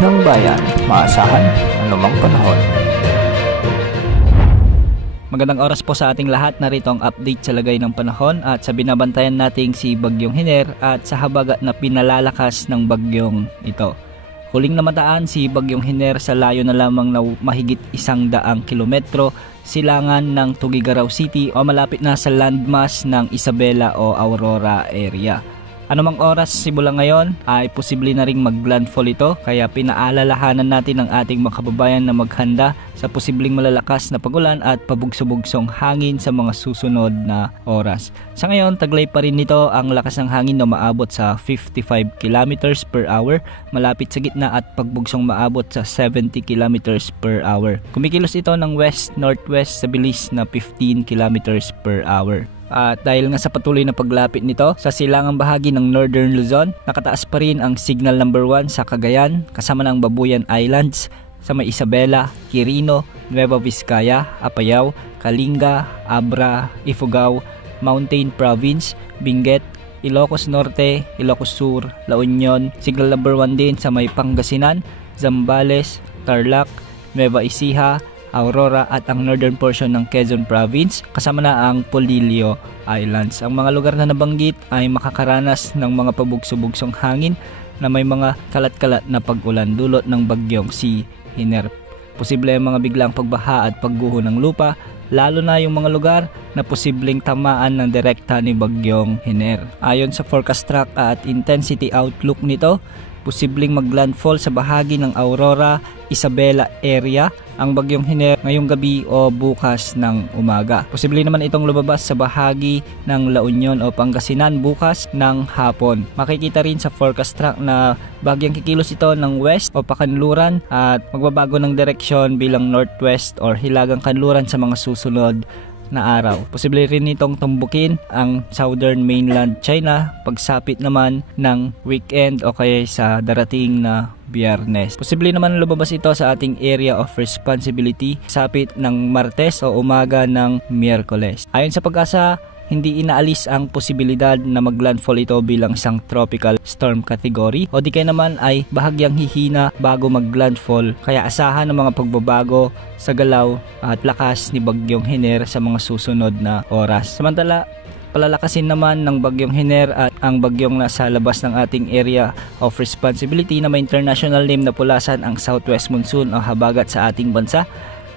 ng bayan, maasahan anumang panahon. Magandang oras po sa ating lahat. Narito ang update sa lagay ng panahon at sa binabantayan nating si Bagyong Hiner at sa habagat na pinalalakas ng bagyong ito. Huling namataan si Bagyong Hiner sa layo na lamang na mahigit 100 kilometro silangan ng Tuguegarao City o malapit na sa landmass ng Isabela o Aurora area. Anumang oras simula ngayon ay posible na ring mag-landfall ito, kaya pinaalalahanan natin ang ating mga kababayan na maghanda sa posibleng malalakas na pagulan at pabugso-bugsong hangin sa mga susunod na oras. Sa ngayon, taglay pa rin nito ang lakas ng hangin na maabot sa 55 km per hour, malapit sa gitna at pagbugsong maabot sa 70 km per hour. Kumikilos ito ng west-northwest sa bilis na 15 km per hour. At dahil nga sa patuloy na paglapit nito sa silangang bahagi ng Northern Luzon, nakataas pa rin ang signal number 1 sa Cagayan kasama ng Babuyan Islands, sa may Isabela, Quirino, Nueva Vizcaya, Apayao, Kalinga, Abra, Ifugao, Mountain Province, Benguet, Ilocos Norte, Ilocos Sur, La Union, signal number 1 din sa may Pangasinan, Zambales, Tarlac, Nueva Ecija, Aurora at ang northern portion ng Quezon Province kasama na ang Polillo Islands. Ang mga lugar na nabanggit ay makakaranas ng mga pabugso-bugsong hangin na may mga kalat-kalat na pag-ulan dulot ng bagyong si Hiner. Posible ang mga biglang pagbaha at pagguho ng lupa, lalo na yung mga lugar na posibleng tamaan ng direkta ni bagyong Hiner. Ayon sa forecast track at intensity outlook nito, posibleng maglandfall sa bahagi ng Aurora, Isabela area ang bagyong Hiner ngayong gabi o bukas ng umaga. Posible naman itong lumabas sa bahagi ng La Union o Pangasinan bukas ng hapon. Makikita rin sa forecast track na bagyang kikilos ito ng west o pakanluran at magbabago ng direksyon bilang northwest or hilagang kanluran sa mga susunod na araw. Posible rin itong tumbukin ang southern mainland China pagsapit naman ng weekend o kaya sa darating na Biyernes. Posible naman lumabas ito sa ating area of responsibility sapit ng Martes o umaga ng Miyerkules. Ayon sa Pag-asa, hindi inaalis ang posibilidad na maglandfall ito bilang isang tropical storm category o di kaya naman ay bahagyang hihina bago maglandfall, kaya asahan ng mga pagbabago sa galaw at lakas ni Bagyong Hiner sa mga susunod na oras. Samantala, palalakasin naman ng Bagyong Hiner at ang bagyong nasa labas ng ating area of responsibility na may international name na pulasan ang southwest monsoon o habagat sa ating bansa,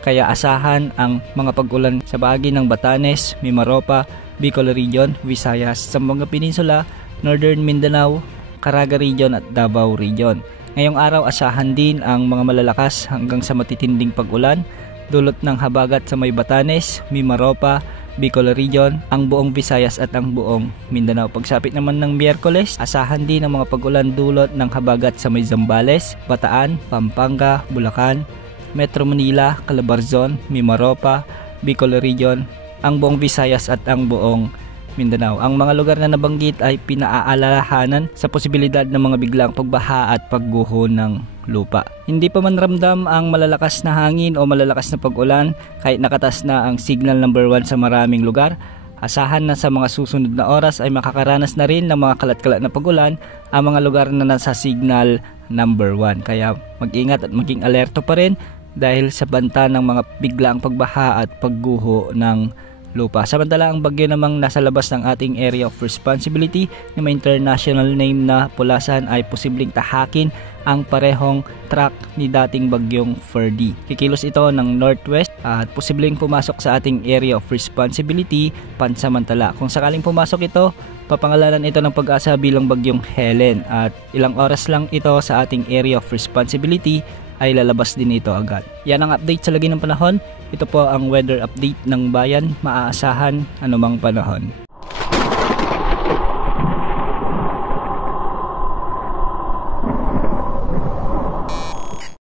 kaya asahan ang mga pag-ulan sa bahagi ng Batanes, Mimaropa, Bicol Region, Visayas, Zamboanga Peninsula, Northern Mindanao, Caraga Region at Davao Region. Ngayong araw asahan din ang mga malalakas hanggang sa matitinding pag-ulan dulot ng habagat sa may Batanes, Mimaropa, Bicol Region, ang buong Visayas at ang buong Mindanao. Pagsapit naman ng Miyerkules, asahan din ang mga pag-ulan dulot ng habagat sa may Zambales, Bataan, Pampanga, Bulacan, Metro Manila, Calabarzon, Mimaropa, Bicol Region, ang buong Visayas at ang buong Mindanao. Ang mga lugar na nabanggit ay pinaaalalahanan sa posibilidad ng mga biglang pagbaha at pagguho ng lupa. Hindi pa man ramdam ang malalakas na hangin o malalakas na pag-ulan kahit nakatas na ang signal number 1 sa maraming lugar. Asahan na sa mga susunod na oras ay makakaranas na rin ng mga kalat-kalat na pag-ulan ang mga lugar na nasa signal number 1. Kaya mag-ingat at maging alerto pa rin dahil sa banta ng mga biglaang pagbaha at pagguho ng lupa. Samantala, ang bagyo namang nasa labas ng ating area of responsibility na may international name na pulasan ay posibleng tahakin ang parehong track ni dating bagyong Ferdy. Kikilos ito ng northwest at posibleng pumasok sa ating area of responsibility pansamantala. Kung sakaling pumasok ito, papangalanan ito ng Pag-asa bilang bagyong Helen at ilang oras lang ito sa ating area of responsibility ay lalabas din ito agad. Yan ang update sa lagay ng panahon. Ito po ang weather update ng bayan, maaasahan anumang panahon.